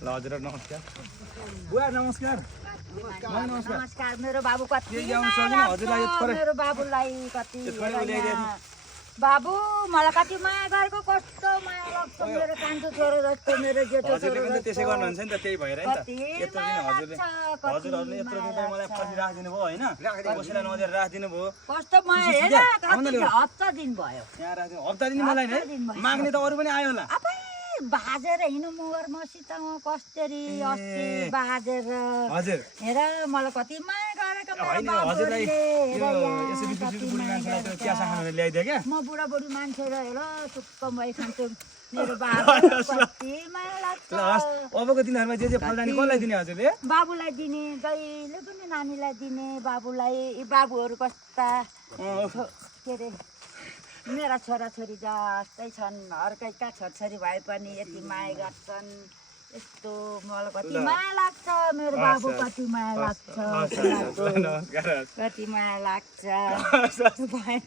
ल हजुर नमस्कार बुवा नमस्कार नमस्कार मेरो बाबु कति के ल्याउनु सक्दैन हजुरलाई यत्रो मेरो बाबुलाई कति थोरै ल्याइदिए बाबु मलाई कति माया गरेको कस्तो माया लाग्छ मेरो कान्छो छोरो जस्तो मेरो जेठो हजुरले पनि छोरो त त्यसै गर्नुहुन्छ नि त त्यही भएर नि त कति यत्रो दिन हजुरले यत्रो दिन त मलाई पछि राखिदिनु भयो होइन कसैलाई नदिएर राखिदिनु भयो कस्तो माया हेर कति हप्ता दिन भयो यहाँ राखिदिनु हप्ता दिन मलाई नै माग्ने त अरू पनि आयो होला अबै बाजेर हिँड्नु मगर मसित कस्तरी अस्ति बाजेर हजुर हेर मलाई कति माया गरेको होइन हजुरलाई यो यसरी बुढी मान्छेलाई त चियासा खान ल्याइदियो क्या म बुढाबुढी मान्छे र हेर चुक्क भइ खान्छु मेरो बाबु कति माया लाग्छ ल हस् अबको दिनहरूमा जे फलदानी कसलाई दिने हजुरले बाबुलाई दिने जहिले पनि नानीलाई दिने बाबुलाई यी बाबुहरू कस्ता के अरे मेरा छोराछोरी जस्तै छन् अर्कैका छोरछोरी भए पनि यति माया गर्छन् यस्तो मलाई कति माया लाग्छ मेरो बाबु कति माया लाग्छ कति माया लाग्छ भएन